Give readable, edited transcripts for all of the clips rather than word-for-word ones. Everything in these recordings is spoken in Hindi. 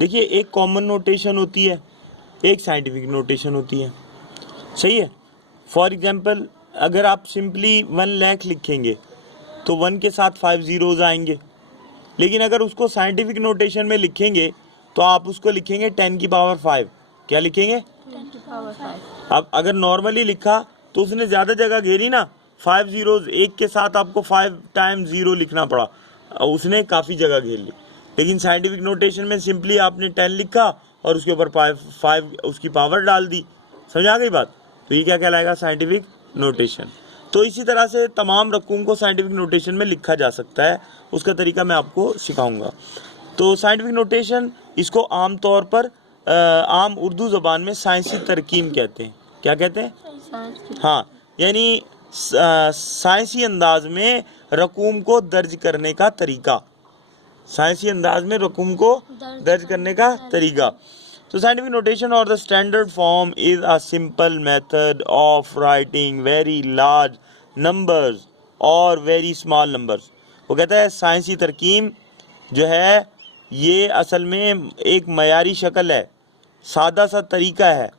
देखिए एक कॉमन नोटेशन होती है, एक साइंटिफिक नोटेशन होती है, सही है। फॉर एग्जांपल अगर आप सिंपली 1 लाख लिखेंगे तो 1 के साथ 5 जीरोज आएंगे, लेकिन अगर उसको साइंटिफिक नोटेशन में लिखेंगे तो आप उसको लिखेंगे 10 की पावर 5। क्या लिखेंगे? 10 की पावर 5। अब अगर नॉर्मली लिखा तो उसने ज़्यादा जगह घेरी ना, 5 जीरोज, एक के साथ आपको 5 टाइम्स जीरो लिखना पड़ा, उसने काफ़ी जगह घेर ली। लेकिन साइंटिफिक नोटेशन में सिंपली आपने 10 लिखा और उसके ऊपर 5 उसकी पावर डाल दी। समझ आ गई बात? तो ये क्या कहलाएगा? Scientific notation. तो इसी तरह से तमाम रकूम को साइंटिफिक नोटेशन में लिखा जा सकता है, उसका तरीका मैं आपको सिखाऊंगा। तो साइंटिफिक नोटेशन इसको आम तौर पर आम उर्दू ज़बान में साइंसी तरकीब कहते हैं। क्या कहते हैं? हाँ, यानी साइंसी अंदाज में रकूम को दर्ज करने का तरीका, साइंसी अंदाज में रकूम को दर्ज करने का तरीका। So scientific notation or the standard form is a simple method of writing very large numbers or very small numbers. वो कहता है साइंसी तरकीब जो है ये असल में एक मयारी शक्ल है, सादा सा तरीका है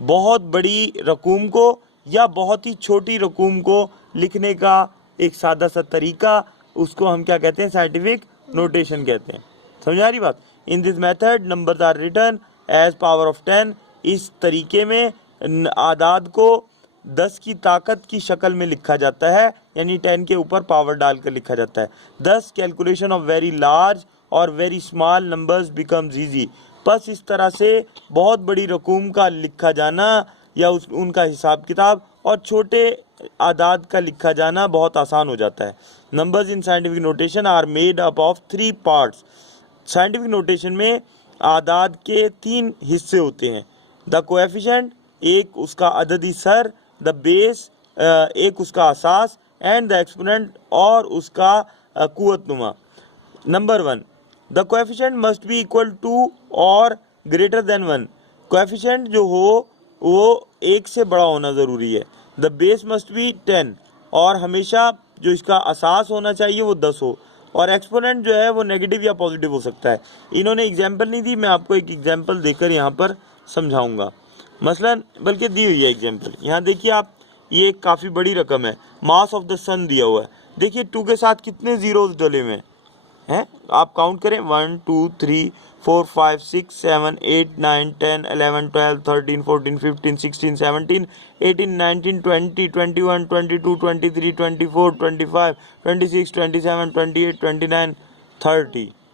बहुत बड़ी रकूम को या बहुत ही छोटी रकूम को लिखने का, एक सादा सा तरीका, उसको हम क्या कहते हैं? साइंटिफिक नोटेशन कहते हैं। समझ आ रही बात? In this method numbers are written as power of 10। इस तरीके में आदाद को 10 की ताकत की शक्ल में लिखा जाता है, यानी 10 के ऊपर पावर डालकर लिखा जाता है। 10 कैलकुलेशन ऑफ वेरी लार्ज और very small numbers becomes easy. बस इस तरह से बहुत बड़ी रकूम का लिखा जाना या उनका हिसाब किताब और छोटे आदाद का लिखा जाना बहुत आसान हो जाता है। Numbers in scientific notation are made up of 3 parts. Scientific notation में आदाद के 3 हिस्से होते हैं। द कोएफिशिएंट, एक उसका अददी सर, द बेस, एक उसका असास, एंड द एक्सपोनेंट और उसका कुव्वतनुमा। Number 1, the coefficient must be equal to or greater than 1। Coefficient जो हो वो 1 से बड़ा होना ज़रूरी है। द बेस मस्ट बी 10 और हमेशा जो इसका असास होना चाहिए वो 10 हो, और एक्सपोनेंट जो है वो नेगेटिव या पॉजिटिव हो सकता है। इन्होंने एग्जाम्पल नहीं दी, मैं आपको एक एग्जाम्पल देकर यहाँ पर समझाऊंगा। मसलन बल्कि दी हुई है एग्जाम्पल, यहाँ देखिए आप, ये एक काफ़ी बड़ी रकम है, मास ऑफ द सन दिया हुआ है। देखिए 2 के साथ कितने जीरोज डले हुए हैं, आप काउंट करें, 1 2 3 4 5 6 7 8 9 10 11 12 13 14 15 16 17 18 19 20 21 22 23 24 25 26 27 28 29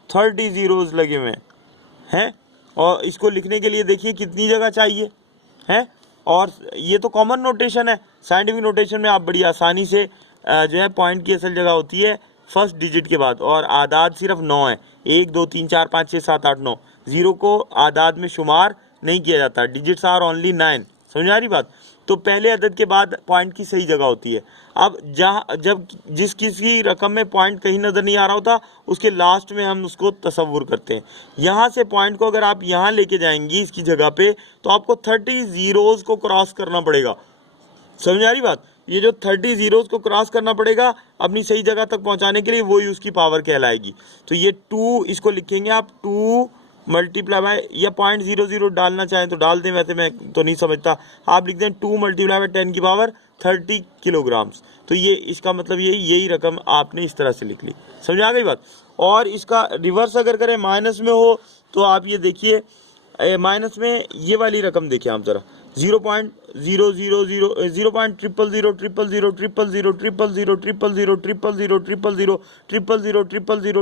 30 जीरोज लगे हुए हैं। और इसको लिखने के लिए देखिए कितनी जगह चाहिए है। और ये तो कॉमन नोटेशन है। साइंटिफिक नोटेशन में आप बड़ी आसानी से जो है पॉइंट की असल जगह होती है फर्स्ट डिजिट के बाद, और आदाद सिर्फ 9 है, 1 2 3 4 5 6 7 8 9। जीरो को आदाद में शुमार नहीं किया जाता, डिजिट्स आर ओनली 9। समझ आ रही बात? तो पहले अदद के बाद पॉइंट की सही जगह होती है। अब जब जिस किसी रकम में पॉइंट कहीं नज़र नहीं आ रहा होता, उसके लास्ट में हम उसको तसव्वुर करते हैं। यहाँ से पॉइंट को अगर आप यहाँ लेके जाएंगी इसकी जगह पे, तो आपको 30 जीरोज को क्रॉस करना पड़ेगा। समझ आ रही बात? ये जो 30 जीरोज को क्रॉस करना पड़ेगा अपनी सही जगह तक पहुंचाने के लिए, वही उसकी पावर कहलाएगी। तो ये 2 इसको लिखेंगे आप 2 मल्टीप्लाई बाय, या 0.00 डालना चाहें तो डाल दें, वैसे मैं तो नहीं समझता, आप लिख दें 2 मल्टीप्लाई बाय 10 की पावर 30 किलोग्राम्स। तो ये इसका मतलब यही रकम आपने इस तरह से लिख ली। समझ आ गई बात? और इसका रिवर्स अगर करें, माइनस में हो, तो आप ये देखिए माइनस में ये वाली रकम देखिए आप ज़रा, 0.000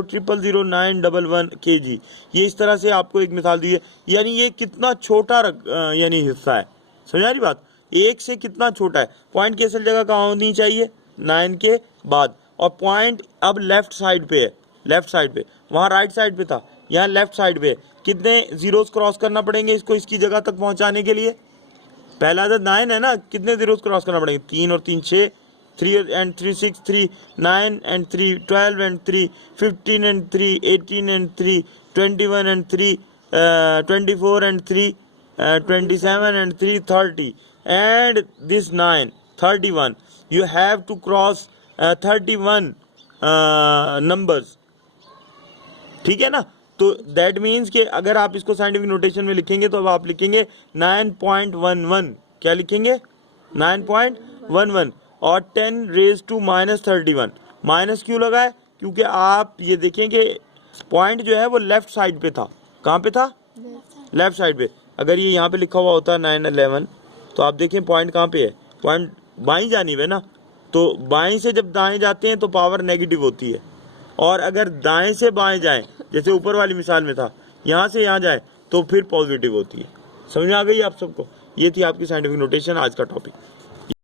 0.0000000000000000000000000000000000000000000000000000000000000000000000000000000000000000000000000000000000000000000000000000000000000000000000000000000000000000000000000000000000000000000000000000000000000000000000000000000000000000000000000000000000000000000000000000000000000000000000000000000000000000000000000000000000000000000000000000000000000000000000000000000000000000000000000000000000000000000000000000000000000000000000000000000000000000000000000000000000000000000000000000000000000000000000000000000000000000000000000000000000000000000000000000000000000000000000000000000000000000000000000000000000000000000000000000000000000000000000000000000000000000000 कितना होनी चाहिए? 9 के बाद। 1 से कितना छोटा है? पॉइंट की असल जगह कहाँ होनी चाहिए? 9 के बाद। और पॉइंट अब लेफ्ट साइड पे है, लेफ्ट साइड पे, वहाँ राइट साइड पे था, यहाँ लेफ्ट साइड पे। कितने जीरोस क्रॉस करना पड़ेंगे इसको इसकी जगह तक पहुँचाने के लिए? पहला अदद 9 है ना, कितने जीरोस क्रॉस करना पड़ेंगे? 3 और 3 6, 3 and 3 6 3, 9 and 3 12 and 3 15 and 3 18 and 3 21 and 3 24 and 3 27 and 3 30, and this 9 31. You have to cross 31 numbers. ठीक है ना? तो तो दैट मीन्स कि अगर आप इसको साइंटिफिक नोटेशन में लिखेंगे तो अब आप लिखेंगे 9.11। क्या लिखेंगे? 9.11 और 10 रेज टू -31। माइनस क्यों लगाए? क्योंकि आप ये देखें कि पॉइंट जो है वो लेफ्ट साइड पे था। कहाँ पे था? लेफ्ट साइड पे। अगर ये यहाँ पे लिखा हुआ होता 911 तो आप देखें पॉइंट कहाँ पे है? पॉइंट बाईं जानिब है ना। तो बाईं से जब दाएं जाते हैं तो पावर नेगेटिव होती है, और अगर दाएं से बाएं जाएं, जैसे ऊपर वाली मिसाल में था, यहाँ से यहाँ जाए तो फिर पॉजिटिव होती है। समझ में आ गई आप सबको? ये थी आपकी साइंटिफिक नोटेशन, आज का टॉपिक।